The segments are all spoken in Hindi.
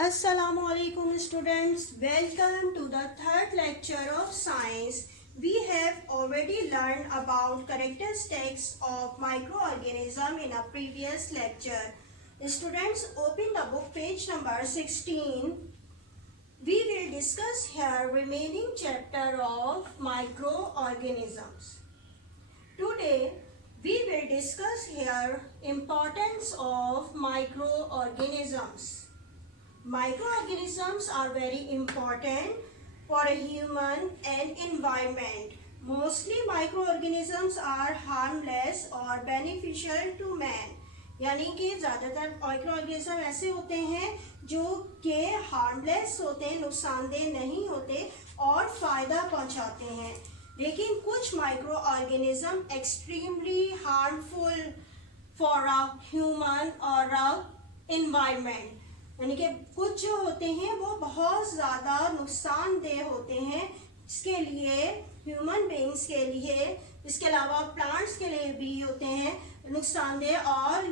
Assalamu alaikum students, welcome to the third lecture of science. We have already learned about characteristics of microorganism in a previous lecture. Students, open the book page number 16. We will discuss here remaining chapter of microorganisms. Today we will discuss here importance of microorganisms. Microorganisms are very important for a human and environment. Mostly microorganisms are harmless or beneficial to man. यानी कि ज़्यादातर माइक्रोऑर्गेनिज्म ऐसे होते हैं जो कि हार्मलेस होते हैं, नुकसानदेह नहीं होते और फ़ायदा पहुंचाते हैं. लेकिन कुछ microorganism extremely harmful for a human और अ एनवायरनमेंट. यानी कि कुछ जो होते हैं वो बहुत ज़्यादा नुकसानदेह होते हैं, इसके लिए ह्यूमन बीइंग्स के लिए, इसके अलावा प्लांट्स के लिए भी होते हैं नुकसानदेह, और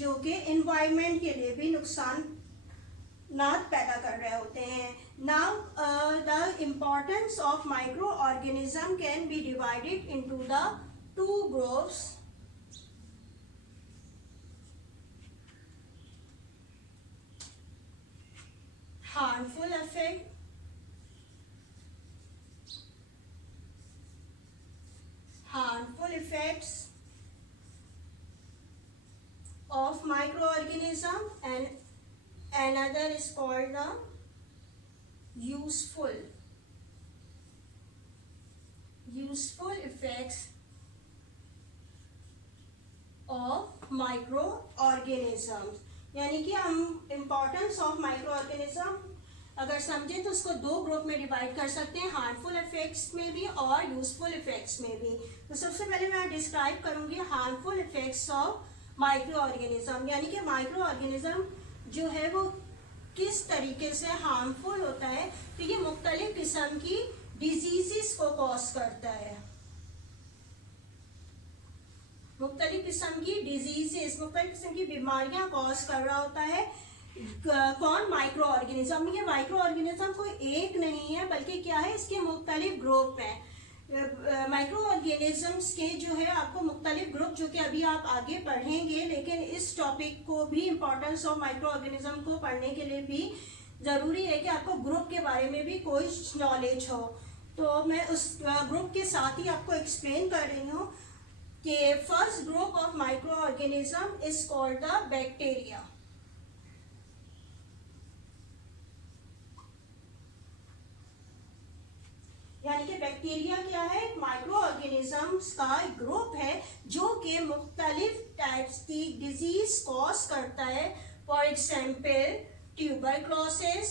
जो कि एनवायरनमेंट के लिए भी नुकसान पैदा कर रहे होते हैं. Now the importance of micro organism can be divided into the two groups. Harmful effects of microorganism, and another is called the useful effects of microorganisms. यानी कि हम इम्पोर्टेंस ऑफ माइक्रो ऑर्गेनिज्म अगर समझें तो उसको दो ग्रुप में डिवाइड कर सकते हैं, हार्मफुल इफेक्ट्स में भी और यूजफुल इफेक्ट्स में भी. तो सबसे पहले मैं डिस्क्राइब करूंगी harmful effects of micro organism. यानी कि माइक्रो ऑर्गेनिज्म जो है वो किस तरीके से हार्मफुल होता है. तो ये मुख्तलिफ किस्म की डिजीजेस को कॉज करता है, मुख्तलिफ किस्म की डिजीजेस, मुख्तलिफ किस्म की बीमारियां कॉज कर रहा होता है. कौन? Micro organism. ये माइक्रो ऑर्गेनिज्म कोई एक नहीं है बल्कि क्या है, इसके मुख्तलिफ ग्रुप हैं. माइक्रो ऑर्गेनिजम्स के जो है आपको मुख्तलिफ ग्रुप जो कि अभी आप आगे पढ़ेंगे, लेकिन इस टॉपिक को भी, इम्पोर्टेंस ऑफ माइक्रो ऑर्गेनिज्म को पढ़ने के लिए भी ज़रूरी है कि आपको ग्रुप के बारे में भी कोई नॉलेज हो. तो मैं उस ग्रुप के साथ ही आपको एक्सप्लेन कर रही हूँ कि first group of micro organism is called the bacteria. यानी कि बैक्टीरिया क्या है? माइक्रो ऑर्गेनिजम्स का एक ग्रुप है जो कि मुख्तलिफ टाइप्स की डिजीज कॉज करता है. For example tuberculosis,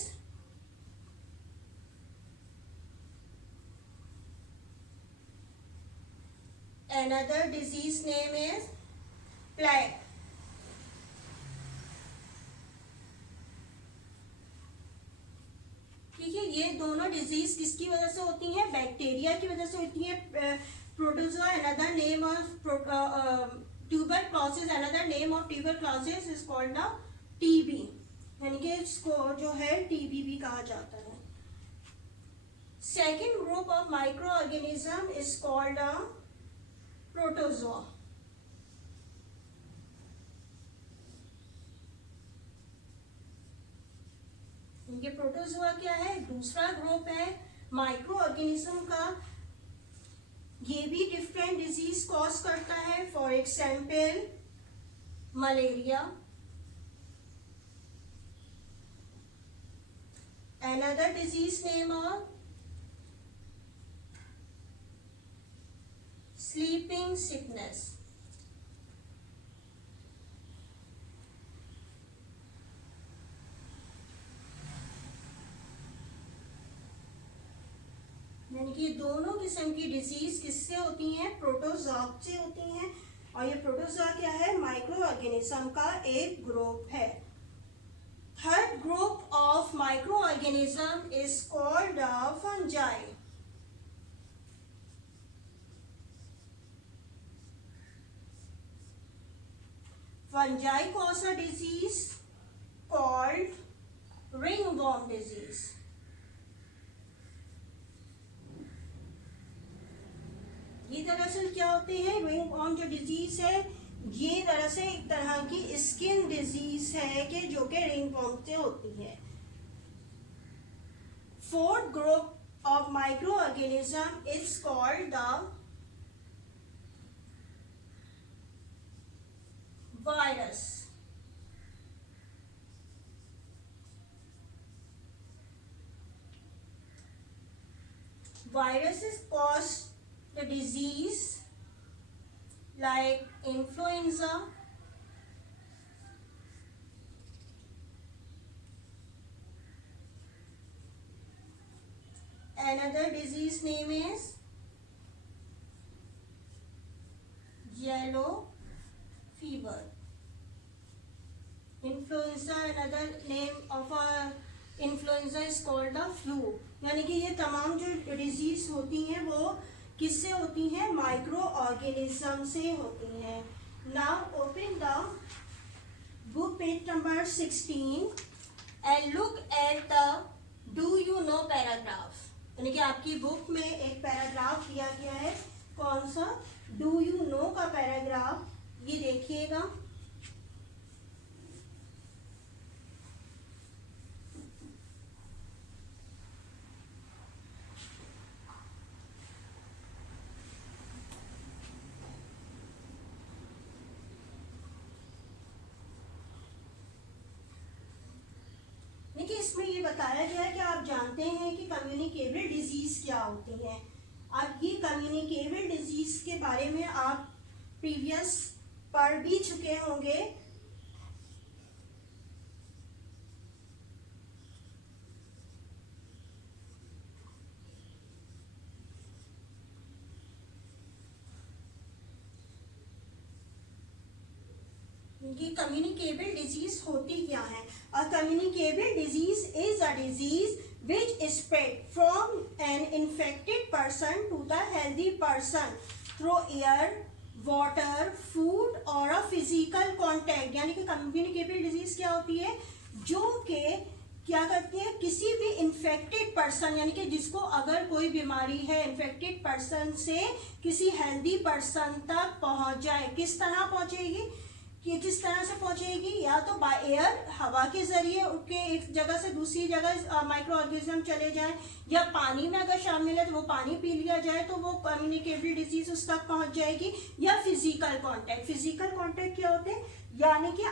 another disease name is plague. ठीक है, ये दोनों डिजीज किसकी वजह से होती हैं? बैक्टीरिया की वजह से होती है. Protozoa, another name of tuberculosis, another name of tuberculosis is called the TB. यानी कि इसको जो है TB भी कहा जाता है. Second group of micro organism is called protozoa. इनके प्रोटोजोआ क्या है? दूसरा ग्रुप है माइक्रो ऑर्गेनिज्म का. ये भी डिफरेंट डिजीज कॉज करता है. For example malaria, another disease name of sleeping sickness. यानी कि दोनों किस्म की डिजीज किससे होती हैं? प्रोटोजोआ से होती हैं. और ये प्रोटोजोआ क्या है? माइक्रो ऑर्गेनिज्म का एक ग्रुप है. Third group of micro organism is called fungi. Fungi cause a disease called ring ringworm disease. ये दरअसल क्या होते हैं, रिंगवॉर्म जो डिजीज है ये दरअसल एक तरह की स्किन डिजीज है कि जो कि रिंगवॉर्म से होती है। Fourth group of micro organism is called the virus. Viruses cause the disease like influenza, another disease name is yellow fever. Influenza, another name of a influenza is called the flu. यानी कि ये तमाम जो डिजीज होती हैं वो किससे होती हैं, माइक्रो ऑर्गेनिज्म से होती हैं। Now open the book page number 16 and look at the do you know paragraph. यानी कि आपकी बुक में एक पैराग्राफ दिया गया है, कौन सा, डू यू नो का पैराग्राफ, ये देखिएगा। देखिए इसमें ये बताया गया है कि आप जानते हैं कि कम्युनिकेबल डिजीज क्या होती है। अब ये कम्युनिकेबल डिजीज के बारे में आप प्रीवियस पढ़ भी चुके होंगे। ये कम्युनिकेबल डिजीज होती क्या है। अ communicable disease is a disease which is spread from an infected person to the healthy person through air, water, food or a physical contact। यानी कि कम्युनिकेबल डिजीज क्या होती है, जो कि क्या करती है, किसी भी इन्फेक्टेड पर्सन यानी कि जिसको अगर कोई बीमारी है इन्फेक्टेड पर्सन से किसी हेल्दी पर्सन तक पहुंच जाए। किस तरह पहुंचेगी, कि किस तरह से पहुंचेगी, या तो बाय एयर, हवा के जरिए उठ के एक जगह से दूसरी जगह माइक्रो ऑर्गेनिज्म चले जाएं, या पानी में अगर शामिल है तो वो पानी पी लिया जाए तो वो कम्युनिकेबल डिजीज उस तक पहुंच जाएगी, या फिजिकल कांटेक्ट। फिजिकल कांटेक्ट क्या होते हैं, यानी कि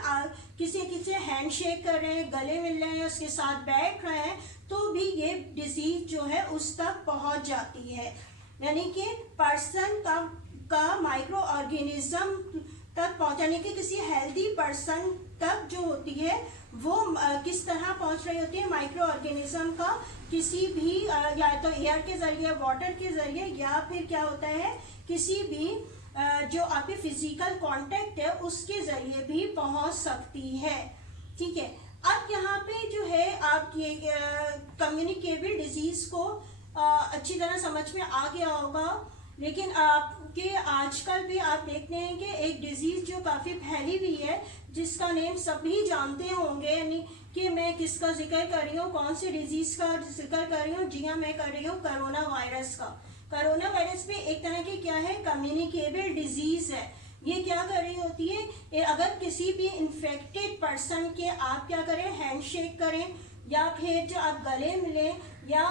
किसी से हैंड शेक कर रहे हैं, गले मिल रहे हैं, उसके साथ बैठ रहे हैं तो भी ये डिजीज जो है उस तक पहुंच जाती है। यानी कि पर्सन का माइक्रो ऑर्गेनिज्म तक पहुंचाने के किसी हेल्दी पर्सन तक जो होती है वो किस तरह पहुंच रही होती है, माइक्रो ऑर्गेनिज्म का किसी भी या तो एयर के जरिए, वाटर के जरिए, या फिर क्या होता है किसी भी जो आपके फिजिकल कांटेक्ट है उसके जरिए भी पहुंच सकती है। ठीक है, अब यहाँ पे जो है आप ये कम्युनिकेबल डिजीज को अच्छी तरह समझ में आ गया होगा। लेकिन आपके आजकल भी आप देखते हैं कि एक डिजीज जो काफी फैली हुई है जिसका नेम सभी जानते होंगे, यानी कि मैं किसका जिक्र कर रही हूँ, कौन सी डिजीज का जिक्र कर रही हूँ, जी हाँ मैं कर रही हूँ कोरोना वायरस का। कोरोना वायरस भी एक तरह की क्या है, कम्युनिकेबल डिजीज है। ये क्या कर रही होती है, अगर किसी भी इन्फेक्टेड पर्सन के आप क्या करें, हैंडशेक करें, या फिर जो आप गले मिलें, या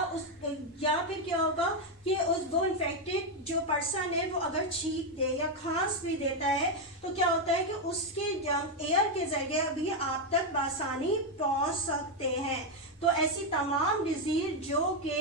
फिर क्या होगा कि वो इन्फेक्टेड जो पर्सन है वो अगर छींक दे या खांस भी देता है तो क्या होता है कि उसके एयर के जरिए भी आप तक बासानी पहुंच सकते हैं। तो ऐसी तमाम डिजीज जो कि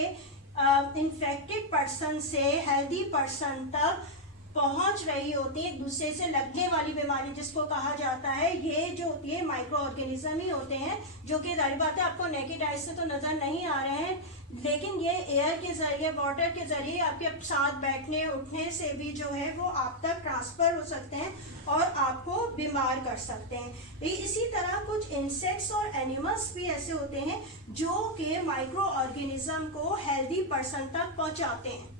इन्फेक्टेड पर्सन से हेल्दी पर्सन तक पहुंच रही होती है, एक दूसरे से लगने वाली बीमारी जिसको कहा जाता है, ये जो होती है माइक्रो ऑर्गेनिज्म ही होते हैं, जो कि जाहिर बात है आपको नेकेड आई से तो नजर नहीं आ रहे हैं, लेकिन ये एयर के जरिए, वाटर के जरिए आपके साथ बैठने उठने से भी जो है वो आप तक ट्रांसफर हो सकते हैं और आपको बीमार कर सकते हैं। इसी तरह कुछ इंसेक्ट्स और एनिमल्स भी ऐसे होते हैं जो कि माइक्रो ऑर्गेनिज्म को हेल्दी पर्सन तक पहुंचाते हैं।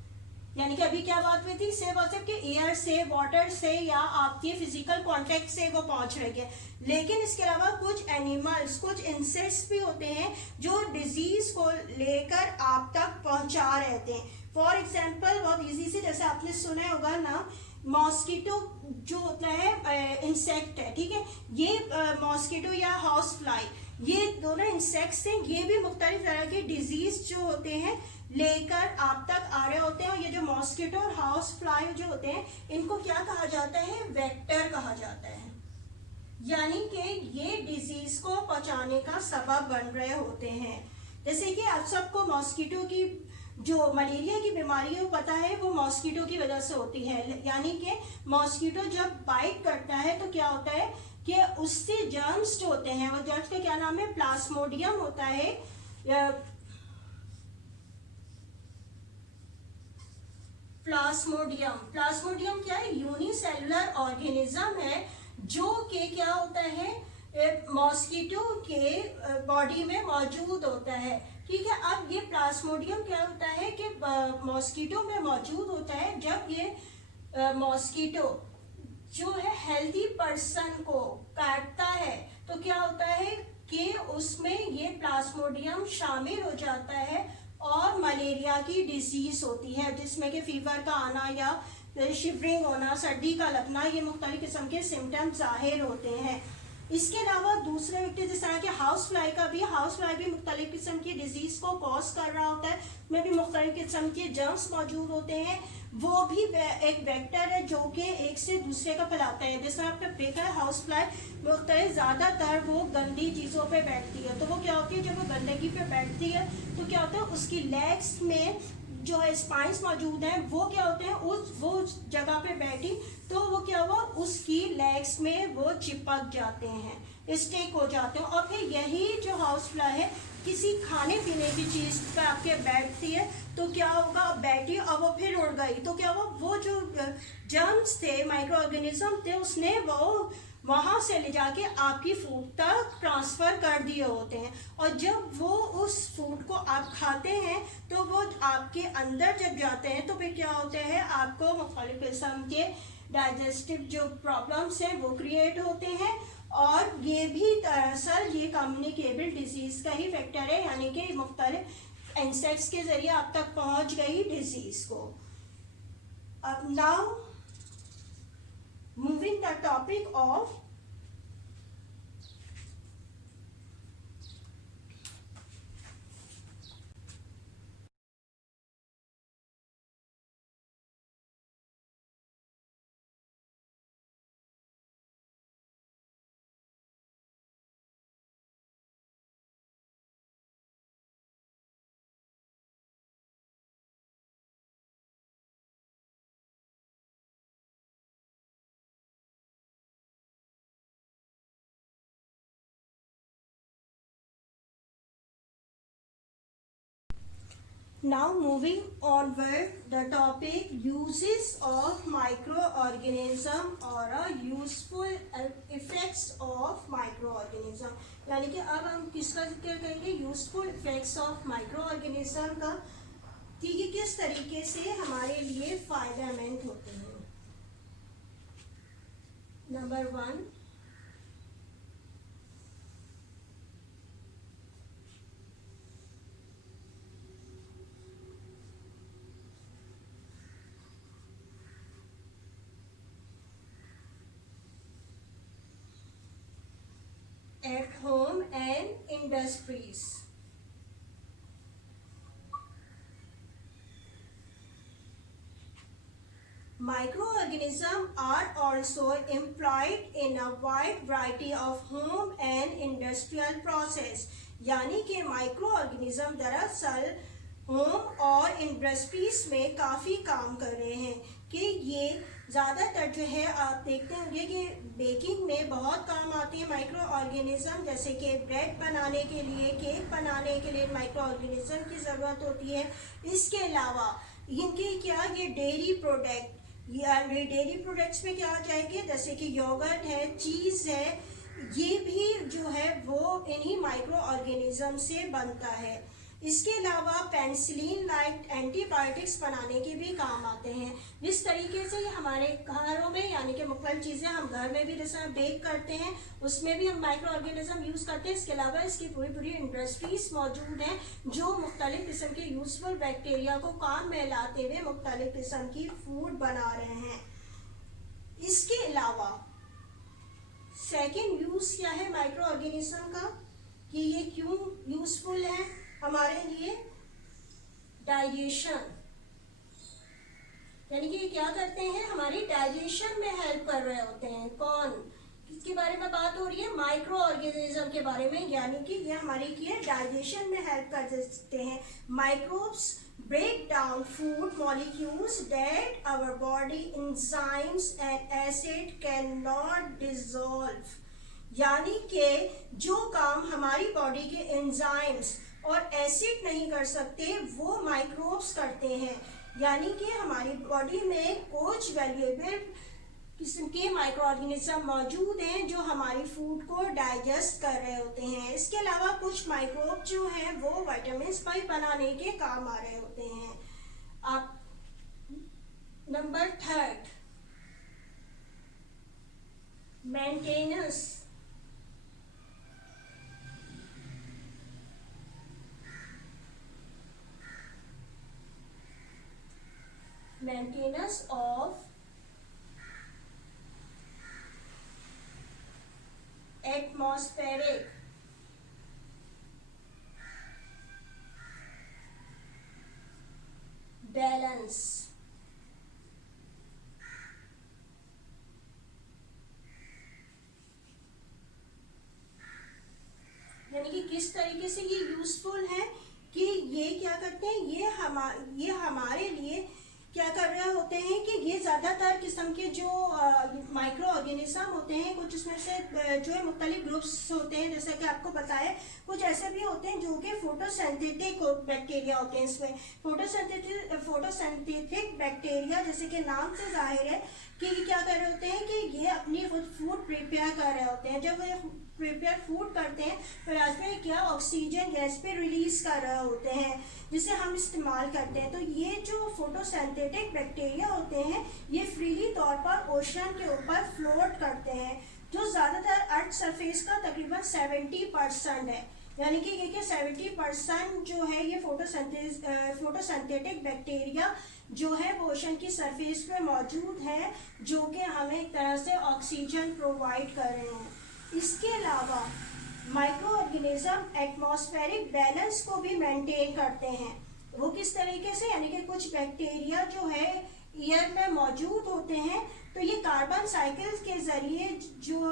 यानी कि अभी क्या बात हुई थी, सिर्फ और सिर्फ कि एयर से, वाटर से या आपके फिजिकल कांटेक्ट से वो पहुंच रही है। लेकिन इसके अलावा कुछ एनिमल्स, कुछ इंसेक्ट्स भी होते हैं जो डिजीज को लेकर आप तक पहुंचा रहते हैं। फॉर एग्जाम्पल, बहुत इजी से, जैसे आपने सुना होगा ना, मॉस्किटो जो होता है इंसेक्ट है, ठीक है, ये मॉस्किटो या हाउस फ्लाई, ये दोनों इंसेक्ट्स हैं, ये भी मुख्तलिफ तरह के डिजीज जो होते हैं लेकर आप तक आ रहे होते हैं। और ये जो मॉस्किटो और हाउस फ्लाई जो होते हैं, इनको क्या कहा जाता है, वेक्टर कहा जाता है, यानी कि ये डिजीज को पहुंचाने का सबब बन रहे होते हैं। जैसे कि आप सबको मॉस्किटो की जो मलेरिया की बीमारी है वो पता है, वो मॉस्किटो की वजह से होती है। यानी कि मॉस्किटो जब बाइट करता है तो क्या होता है कि उससे जर्म्स जो होते हैं, वो जर्म्स का क्या नाम है, प्लाज्मोडियम होता है। प्लाज्मोडियम क्या है, यूनिसेलुलर ऑर्गेनिज्म है जो कि क्या होता है, मॉस्किटो के बॉडी में मौजूद होता है, ठीक है। अब ये प्लाज्मोडियम क्या होता है कि मॉस्किटो में मौजूद होता है। जब ये मॉस्किटो जो है हेल्दी पर्सन को काटता है तो क्या होता है कि उसमें ये प्लाज्मोडियम शामिल हो जाता है और मलेरिया की डिजीज होती है, जिसमें कि फीवर का आना या शिवरिंग होना, सर्दी का लगना, ये मुख्तलिफ किस्म के सिम्टम्स जाहिर होते हैं। इसके अलावा दूसरे व्यक्ति जिस तरह के हाउस फ्लाई का भी, हाउस फ्लाई भी मुख्तलिफ किस्म की डिजीज को कॉज कर रहा होता है, उसमें भी मुख्तलिफ किस्म के जर्म्स मौजूद होते हैं। वो भी एक वेक्टर है जो कि एक से दूसरे का फैलाता है। जैसे आपने देखा है हाउस फ्लाई मुख्तलिफ ज़्यादातर वो गंदी चीज़ों पे बैठती है, तो वो क्या होती है, जब वो गंदगी पे बैठती है तो क्या होता है, उसकी लेग्स में जो है स्पाइंस मौजूद हैं, वो क्या होते हैं, वो जगह पे बैठी तो वो क्या हुआ, उसकी लेग्स में वो चिपक जाते हैं, स्टिक हो जाते हैं। और फिर यही जो हाउस फ्लाई है किसी खाने पीने की चीज पे आपके बैठती है तो क्या होगा, बैठी और वो फिर उड़ गई तो क्या हुआ, वो जो जर्म्स थे, माइक्रो ऑर्गेनिज्म थे, उसने वो वहां से ले जाके आपकी फूड तक ट्रांसफर कर दिए होते हैं। और जब वो उस फूड को आप खाते हैं तो वो आपके अंदर जब जाते हैं तो फिर क्या होते हैं, आपको मुख्तलिफ किस्म के डाइजेस्टिव जो प्रॉब्लम्स हैं वो क्रिएट होते हैं। और ये भी दरअसल ये कम्युनिकेबल डिजीज का ही फैक्टर है, यानी कि मुख्तलिफ इंसेक्ट्स के जरिए आप तक पहुंच गई डिजीज को। अब now moving the topic of now moving onward the topic uses of microorganism or useful effects of microorganism, यानी कि अब हम किसका जिक्र करेंगे, यूजफुल इफेक्ट्स ऑफ माइक्रोऑर्गेनिज्म का, कि ये किस तरीके से हमारे लिए फायदेमंद होते हैं। Number 1, at home and industries. Microorganisms are also employed in a wide variety of home and industrial process, यानी कि माइक्रो ऑर्गेनिज्म दरअसल होम और इंडस्ट्रीज में काफ़ी काम कर रहे हैं। कि ये ज़्यादातर जो है आप देखते होंगे कि बेकिंग में बहुत काम आती है माइक्रो ऑर्गेनिज्म, जैसे कि ब्रेड बनाने के लिए, केक बनाने के लिए माइक्रो ऑर्गेनिज्म की ज़रूरत होती है। इसके अलावा इनके क्या, ये डेयरी प्रोडक्ट, या डेयरी प्रोडक्ट्स में क्या आ जाएंगे, जैसे कि योगर्ट है, चीज़ है, ये भी जो है वो इन्हीं माइक्रो ऑर्गेनिज्म से बनता है। इसके अलावा पेनिसिलिन लाइक एंटीबायोटिक्स बनाने के भी काम आते हैं। जिस तरीके से ये हमारे घरों में यानी कि मुख्तलिफ चीज़ें हम घर में भी जैसे बेक करते हैं उसमें भी हम माइक्रो ऑर्गेनिज्म यूज़ करते हैं। इसके अलावा इसकी पूरी पूरी इंडस्ट्रीज मौजूद हैं जो मुख्तलिफ किस्म के यूजफुल बैक्टीरिया को काम में लाते हुए मुख्तलिफ किस्म की फूड बना रहे हैं। इसके अलावा सेकेंड यूज़ क्या है माइक्रो ऑर्गेनिज्म का, कि ये क्यों यूजफुल है हमारे लिए? डाइजेशन, यानी कि ये क्या करते हैं, हमारी डाइजेशन में हेल्प कर रहे होते हैं। कौन, किसके बारे में बात हो रही है? माइक्रो ऑर्गेनिज्म के बारे में, यानी कि ये हमारी की डाइजेशन में हेल्प कर देते हैं। Microbes break down food molecules that our body enzymes and acid cannot dissolve, यानी कि जो काम हमारी बॉडी के एंजाइम्स और एसिड नहीं कर सकते वो माइक्रोब्स करते हैं। यानी कि हमारी बॉडी में कुछ वैल्यूएबल किस्म के माइक्रो ऑर्गेनिज्म मौजूद हैं जो हमारी फूड को डाइजेस्ट कर रहे होते हैं। इसके अलावा कुछ माइक्रोब जो हैं वो विटामिन्स बनाने के काम आ रहे होते हैं। अब number third, maintenance of atmospheric balance, यानी कि किस तरीके से ये यूजफुल है कि ये क्या करते हैं, ये हमारे लिए क्या कर रहे होते हैं कि ये ज़्यादातर किस्म के जो माइक्रो ऑर्गेनिज्म होते हैं, कुछ उसमें से जो है मुख्तलिफ ग्रुप्स होते हैं, जैसे कि आपको बताया कुछ ऐसे भी होते हैं जो कि फोटोसिंथेटिक बैक्टीरिया होते हैं। इसमें फोटोसिंथेटिक बैक्टीरिया जैसे कि नाम से जाहिर है कि क्या कर रहे होते हैं कि ये अपनी खुद फूड प्रिपेयर कर रहे होते हैं। जब ये प्रिपेयर फूड करते हैं फिर उसमें क्या ऑक्सीजन गैस पे रिलीज कर रहे होते हैं जिसे हम इस्तेमाल करते हैं। तो ये जो फोटोसिंथेटिक बैक्टीरिया होते हैं ये फ्रीली तौर पर ओशन के ऊपर फ्लोट करते हैं, जो ज़्यादातर अर्थ सरफेस का तकरीबन 70% है। यानी कि 70% जो है ये फोटोसिंथेटिक बैक्टीरिया जो है वो ओशन की सरफेस पे मौजूद है, जो कि हमें एक तरह से ऑक्सीजन प्रोवाइड कर रहे हैं। इसके अलावा माइक्रो ऑर्गेनिज्म एटमॉस्फेरिक बैलेंस को भी मेंटेन करते हैं। वो किस तरीके से, यानी कि कुछ बैक्टीरिया जो है एयर में मौजूद होते हैं तो ये कार्बन साइकिल के जरिए जो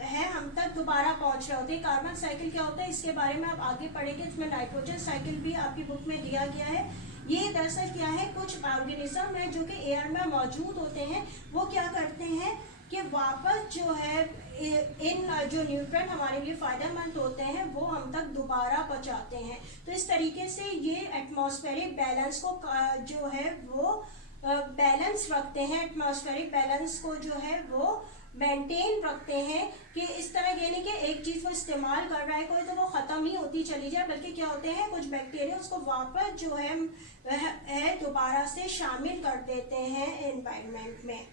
है हम तक दोबारा पहुंच रहे होते हैं। कार्बन साइकिल क्या होता है इसके बारे में आप आगे पढ़ेंगे, इसमें नाइट्रोजन साइकिल भी आपकी बुक में दिया गया है। ये दरअसल क्या है, कुछ ऑर्गेनिज्म है जो कि एयर में मौजूद होते हैं, वो क्या करते हैं कि वापस जो है इन जो न्यूट्रिएंट हमारे लिए फ़ायदेमंद होते हैं वो हम तक दोबारा पहुंचाते हैं। तो इस तरीके से ये एटमॉस्फेरिक बैलेंस को जो है वो बैलेंस रखते हैं, एटमॉस्फेरिक बैलेंस को जो है वो मेंटेन रखते हैं कि इस तरह यानी कि एक चीज़ को इस्तेमाल कर रहा है कोई तो वो ख़त्म ही होती चली जाए, बल्कि क्या होते हैं कुछ बैक्टीरिया उसको वापस जो है दोबारा से शामिल कर देते हैं एनवायरनमेंट में।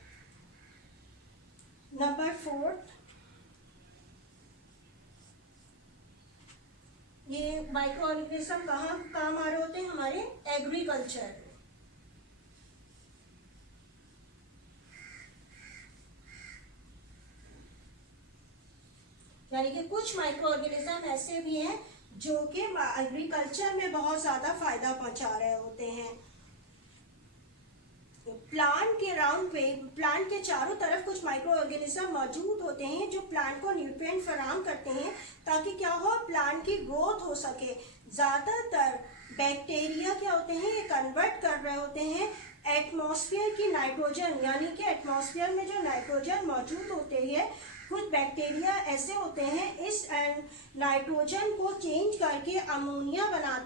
नंबर 4, ये माइक्रो ऑर्गेनिज्म कहाँ काम आ रहे होते हैं, हमारे एग्रीकल्चर। यानी कि कुछ माइक्रो ऑर्गेनिज्म ऐसे भी हैं जो कि एग्रीकल्चर में बहुत ज़्यादा फायदा पहुंचा रहे होते हैं। प्लांट के चारों तरफ कुछ माइक्रो ऑर्गेनिज्म मौजूद होते हैं जो प्लांट को न्यूट्रिएंट फराहम करते हैं ताकि क्या हो, प्लांट की ग्रोथ हो सके। ज़्यादातर बैक्टीरिया क्या होते हैं, ये कन्वर्ट कर रहे होते हैं एटमॉस्फेयर की नाइट्रोजन, यानी कि एटमॉस्फेयर में जो नाइट्रोजन मौजूद होते हैं कुछ बैक्टीरिया ऐसे होते हैं इस नाइट्रोजन को चेंज करके अमोनिया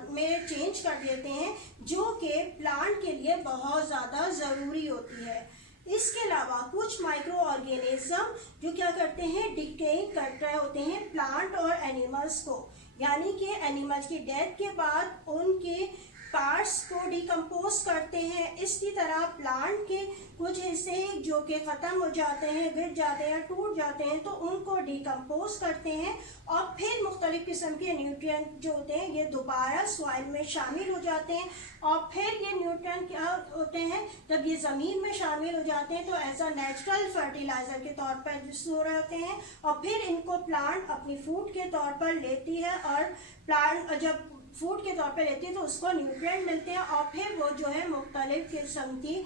में चेंज कर देते हैं, जो कि प्लांट के लिए बहुत ज़्यादा ज़रूरी होती है। इसके अलावा कुछ माइक्रो ऑर्गेनिज्म जो क्या करते हैं, डिकेइंग कर रहे होते हैं प्लांट और एनिमल्स को। यानी कि एनिमल्स की डेथ के बाद उनके पार्ट्स को डिकम्पोज करते हैं। इसी तरह प्लांट के कुछ हिस्से जो कि ख़त्म हो जाते हैं, गिर जाते हैं, टूट जाते हैं, तो उनको डिकम्पोज करते हैं और फिर मुख्तलिफ़ किस्म के न्यूट्रिएंट जो होते हैं ये दोबारा सॉइल में शामिल हो जाते हैं। और फिर ये न्यूट्रिएंट क्या होते हैं, जब ये ज़मीन में शामिल हो जाते हैं तो एज अ नेचुरल फर्टिलाइज़र के तौर पर यूज़ हो रहे होते हैं और फिर इनको प्लांट अपनी फूड के तौर पर लेती है। और प्लांट जब फूड के तौर पे लेती है तो उसको न्यूट्रिएंट मिलते हैं और फिर वो जो है मुख्तलिफ किस्म की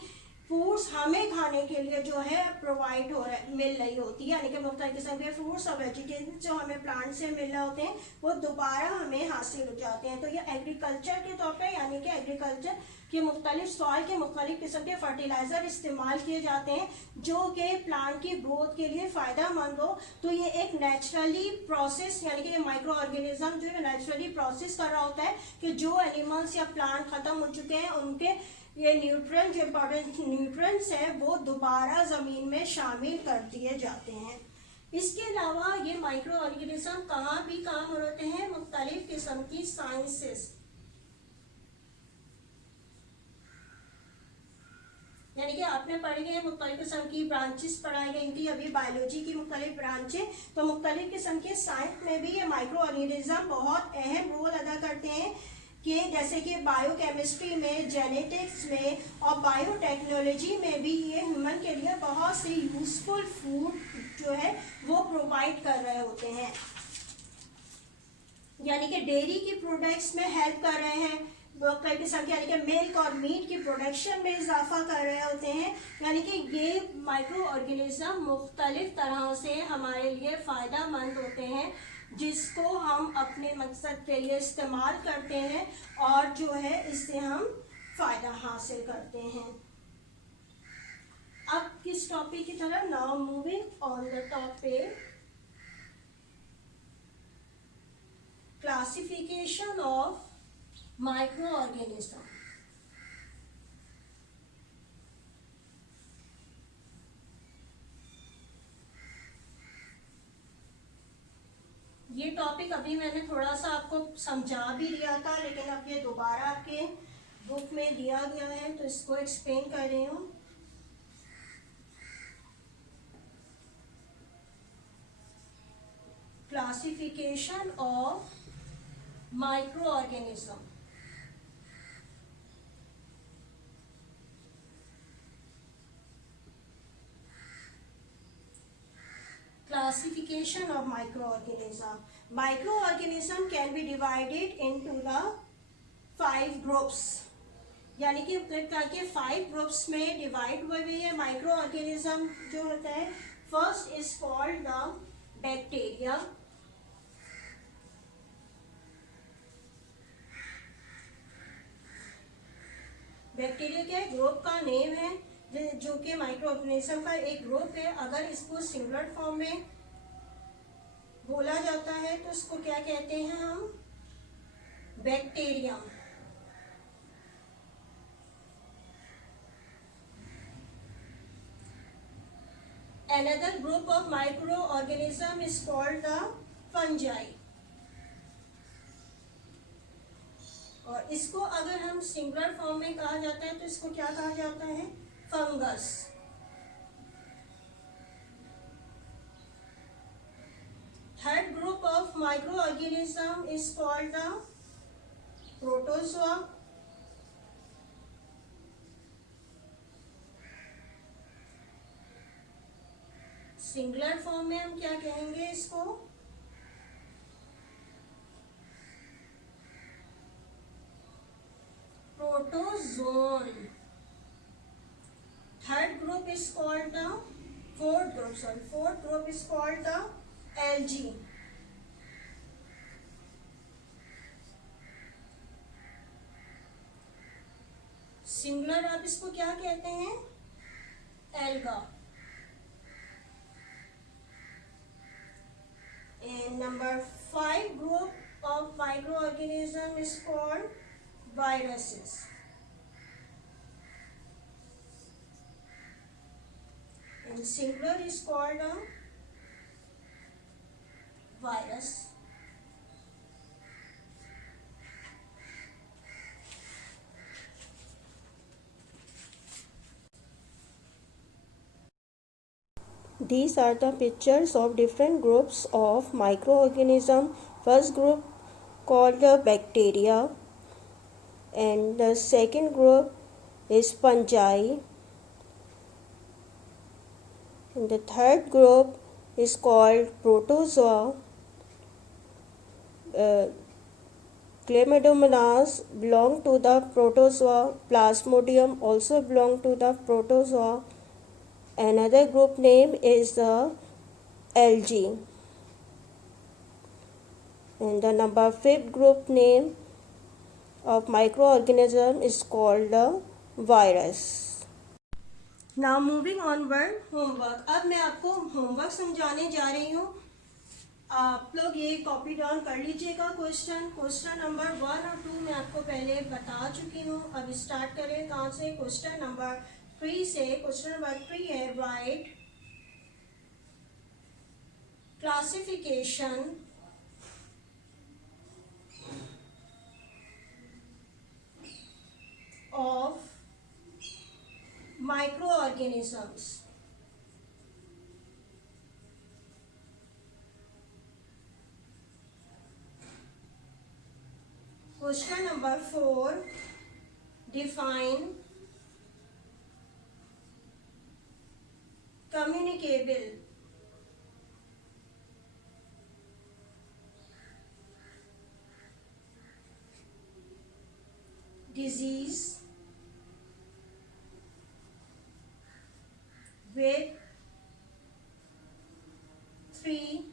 फूड्स हमें खाने के लिए जो है प्रोवाइड हो रहे मिल रही होती है। यानी कि मुख्तलिफ किस्म के फ्रूट्स और वेजिटेबल्स जो हमें प्लांट से मिल रहे होते हैं वो दोबारा हमें हासिल हो जाते हैं। तो ये एग्रीकल्चर के तौर पे, यानी कि एग्रीकल्चर के मुख्तलिफ सॉइल के मुख्तलिफ किस्म के फर्टिलाइज़र इस्तेमाल किए जाते हैं जो कि प्लांट की ग्रोथ के लिए फ़ायदा मंद हो। तो ये एक नेचुरली प्रोसेस, यानी कि ये माइक्रो ऑर्गेनिज्म जो है नेचुरली प्रोसेस कर रहा होता है कि जो एनिमल्स या प्लांट ख़त्म हो चुके हैं उनके ये न्यूट्रिएंट, जो इम्पोर्टेंट न्यूट्रिएंट्स हैं वो दोबारा ज़मीन में शामिल कर दिए जाते हैं। इसके अलावा ये माइक्रो ऑर्गेनिज्म कहाँ भी काम होते हैं, मुख्तलिफ किस्म की साइंसेस, यानी कि आपने पढ़ी गई मुख्तलिफ किस्म की ब्रांचेस पढ़ाई गई थी अभी बायोलॉजी की मुख्तलिफ ब्रांचें। तो मुख्तलिफ किस्म के साइंस में भी ये माइक्रो ऑर्गेनिज्म बहुत अहम रोल अदा करते हैं कि जैसे कि बायोकेमिस्ट्री में, जेनेटिक्स में और बायोटेक्नोलॉजी में भी ये ह्यूमन के लिए बहुत से यूजफुल फूड जो है वो प्रोवाइड कर रहे होते हैं। यानी कि डेयरी की प्रोडक्ट्स में हेल्प कर रहे हैं, कई किस्म के यानी कि मिल्क और मीट की प्रोडक्शन में इजाफा कर रहे होते हैं। यानी कि ये माइक्रो ऑर्गेनिज्म मुख्तलिफ तरह से हमारे लिए फ़ायदा मंद होते हैं जिसको हम अपने मकसद के लिए इस्तेमाल करते हैं और जो है इससे हम फ़ायदा हासिल करते हैं। अब किस टॉपिक की तरह, now moving on the topic classification of micro organism. ये टॉपिक अभी मैंने थोड़ा सा आपको समझा भी दिया था, लेकिन अब ये दोबारा आपके बुक में दिया गया है तो इसको एक्सप्लेन कर रही हूँ। Classification of micro organism. Classification of microorganism. Microorganism can be divided into the 5 groups. यानी कि 5 ग्रुप्स में डिवाइड हुए हुए हैं माइक्रो ऑर्गेनिज्म जो होता है। First is called the bacteria. Bacteria क्या ग्रुप का नेम है जो कि माइक्रो ऑर्गेनिज्म का एक ग्रुप है। अगर इसको सिंगुलर फॉर्म में बोला जाता है तो इसको क्या कहते हैं हम, bacterium. Another group of microorganism is called the fungi. और इसको अगर हम सिंगुलर फॉर्म में कहा जाता है तो इसको क्या कहा जाता है, fungus. Third group of microorganism is called the protozoa. Singular form में हम क्या कहेंगे इसको, protozoan. Third group is called the fourth group is called the algae. Singular आप इसको क्या कहते हैं, alga. And number 5 group of microorganism is called viruses. And singular is called a virus. These are the pictures of different groups of microorganisms. First group called the bacteria, and the second group is fungi, and the third group is called protozoa. Chlamydomonas belong to the protozoa. Plasmodium also belong to the protozoa. Another group name is the algae. And the number 5th group name of microorganism is called the virus. Now moving onward, homework. अब मैं आपको होमवर्क समझाने जा रही हूँ. आप लोग ये कॉपी डाउन कर लीजिएगा. क्वेश्चन नंबर 1 और 2 मैं आपको पहले बता चुकी हूँ. अब स्टार्ट करें कहाँ से? क्वेश्चन नंबर 3 से. क्वेश्चन नंबर 3 है right classification of microorganisms. Question number 4, define communicable disease with 3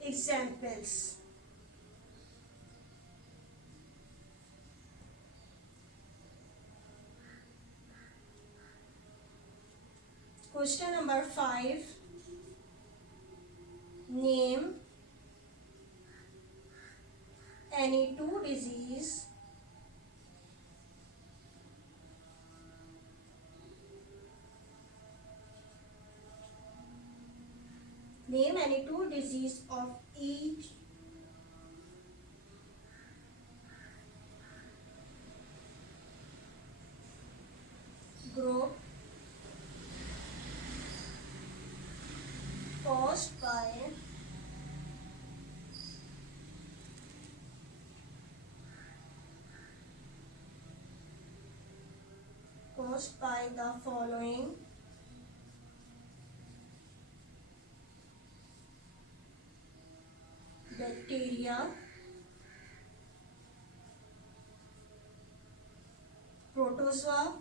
examples. Question number 5, name any 2 disease name any 2 disease of each group caused by the following bacteria, protozoa,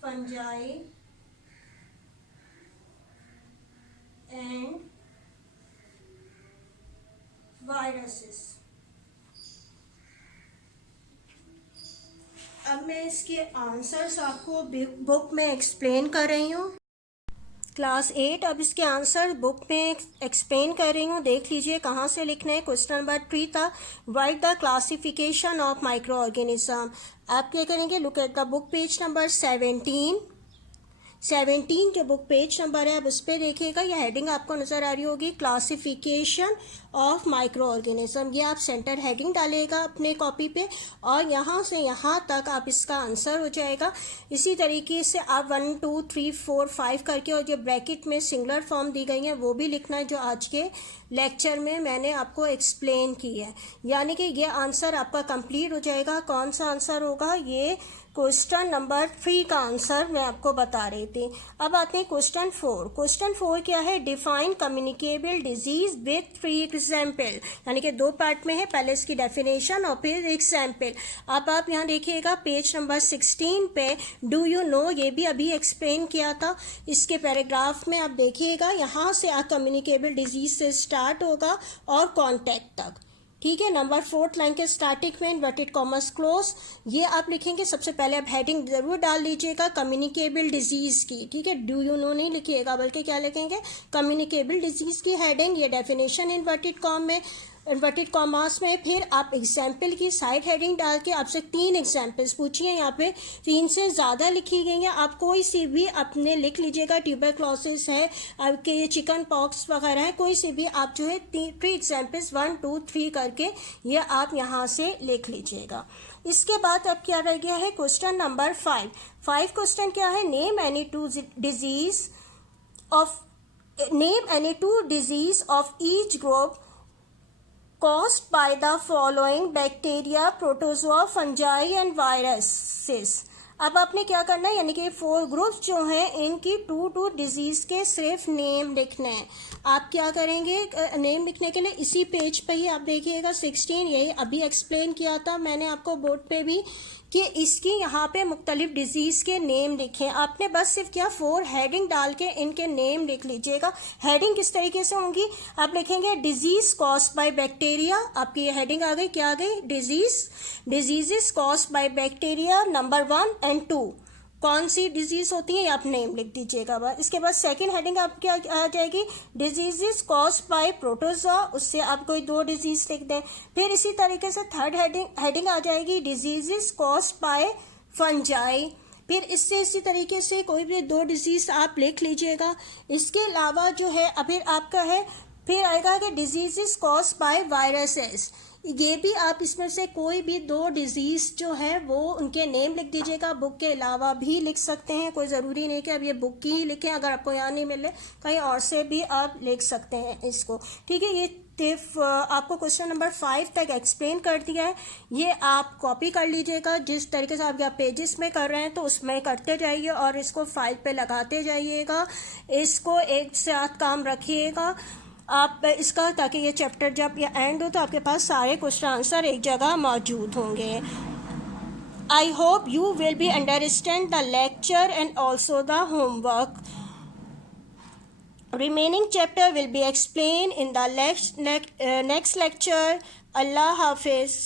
fungi and viruses. अब मैं इसके आंसर्स आपको बुक में एक्सप्लेन कर रही हूँ. क्लास 8 अब इसके आंसर बुक में एक्सप्लेन कर रही हूँ. देख लीजिए कहाँ से लिखना है. क्वेश्चन नंबर 3 था right the classification of micro organism. आप क्या करेंगे? Look at the book page number 17 जो बुक पेज नंबर है, अब उस पर देखिएगा. यह हेडिंग आपको नज़र आ रही होगी क्लासिफिकेशन ऑफ माइक्रो ऑर्गेनिज्म. ये आप सेंटर हेडिंग डालिएगा अपने कॉपी पे और यहाँ से यहाँ तक आप इसका आंसर हो जाएगा. इसी तरीके से आप 1 2 3 4 5 करके और जो ब्रैकेट में सिंगुलर फॉर्म दी गई है वो भी लिखना है जो आज के लेक्चर में मैंने आपको एक्सप्लेन की है. यानी कि ये आंसर आपका कंप्लीट हो जाएगा. कौन सा आंसर होगा? ये क्वेश्चन नंबर 3 का आंसर मैं आपको बता रही थी. अब आते हैं क्वेश्चन 4. क्वेश्चन 4 क्या है? Define communicable disease with 3 example. यानी कि 2 पार्ट में है. पहले इसकी डेफिनेशन और फिर एग्जाम्पल. अब आप यहाँ देखिएगा पेज नंबर 16 पे डू यू नो ये भी अभी एक्सप्लेन किया था. इसके पैराग्राफ में आप देखिएगा यहाँ से कम्युनिकेबल डिजीज से स्टार्ट होगा और कॉन्टैक्ट तक. ठीक है. नंबर 4 लाइन के स्टार्टिंग में इन्वर्टेड कॉमर्स क्लोज ये आप लिखेंगे. सबसे पहले आप हेडिंग जरूर डाल लीजिएगा कम्युनिकेबल डिजीज की. ठीक है. डू यू नो नहीं लिखिएगा बल्कि क्या लिखेंगे? कम्युनिकेबल डिजीज की हेडिंग. ये डेफिनेशन इन्वर्टेड कॉम में इन्वर्टेड कॉमास में। फिर आप एग्जाम्पल की साइड हेडिंग डाल के आपसे 3 एग्जाम्पल्स पूछिए, यहाँ पे 3 से ज़्यादा लिखी गई हैं, आप कोई सी भी अपने लिख लीजिएगा। ट्यूबरक्लोसिस है, आपके ये चिकन पॉक्स वगैरह है, कोई सी भी आप जो है 3 एग्जाम्पल्स 1 2 3 करके ये आप यहाँ से लिख लीजिएगा। इसके बाद अब क्या रह गया है, क्वेश्चन नंबर 5 क्वेश्चन क्या है, name any two disease of each group caused by the following bacteria, protozoa, fungi and viruses। अब आपने क्या करना है, यानी कि 4 ग्रुप्स जो हैं इनकी 2 डिजीज के सिर्फ नेम लिखने हैं। आप क्या करेंगे, नेम लिखने के लिए इसी पेज पे ही आप देखिएगा 16, यही अभी एक्सप्लेन किया था मैंने आपको बोर्ड पे भी, कि इसकी यहाँ पे मुख्तलिफ डिजीज़ के नेम लिखें। आपने बस सिर्फ क्या 4 हेडिंग डाल के इनके नेम लिख लीजिएगा। हेडिंग किस तरीके से होंगी, आप लिखेंगे डिजीज़ कॉज्ड बाय बैक्टीरिया, आपकी ये हेडिंग आ गई, क्या आ गई, disease caused by bacteria number 1 and 2, कौन सी डिजीज़ होती है आप नेम लिख दीजिएगा बस। इसके बाद सेकंड हेडिंग आप क्या आ जाएगी, डिजीज़ कॉज्ड बाय प्रोटोजोआ, उससे आप कोई 2 डिजीज़ लिख दें। फिर इसी तरीके से थर्ड हेडिंग आ जाएगी डिजीज़ कॉज्ड बाय फंजाई, फिर इससे इसी तरीके से कोई भी 2 डिजीज़ आप लिख लीजिएगा। इसके अलावा जो है फिर आपका है, फिर आएगा कि डिजीज़ कॉज्ड बाय वायरसेस, ये भी आप इसमें से कोई भी 2 डिजीज़ जो है वो उनके नेम लिख दीजिएगा। बुक के अलावा भी लिख सकते हैं, कोई ज़रूरी नहीं कि अब ये बुक की ही लिखें, अगर आपको यहाँ नहीं मिले कहीं और से भी आप लिख सकते हैं इसको, ठीक है। ये सिर्फ आपको क्वेश्चन नंबर 5 तक एक्सप्लेन कर दिया है, ये आप कॉपी कर लीजिएगा। जिस तरीके से आप या पेजेस में कर रहे हैं तो उसमें करते जाइए और इसको फाइल पे लगाते जाइएगा, इसको एक साथ काम रखिएगा आप इसका, ताकि ये चैप्टर जब ये एंड हो तो आपके पास सारे क्वेश्चन आंसर एक जगह मौजूद होंगे। I hope you will be understand the lecture and also the homework. Remaining chapter will be explained in the next lecture. Allah Hafiz.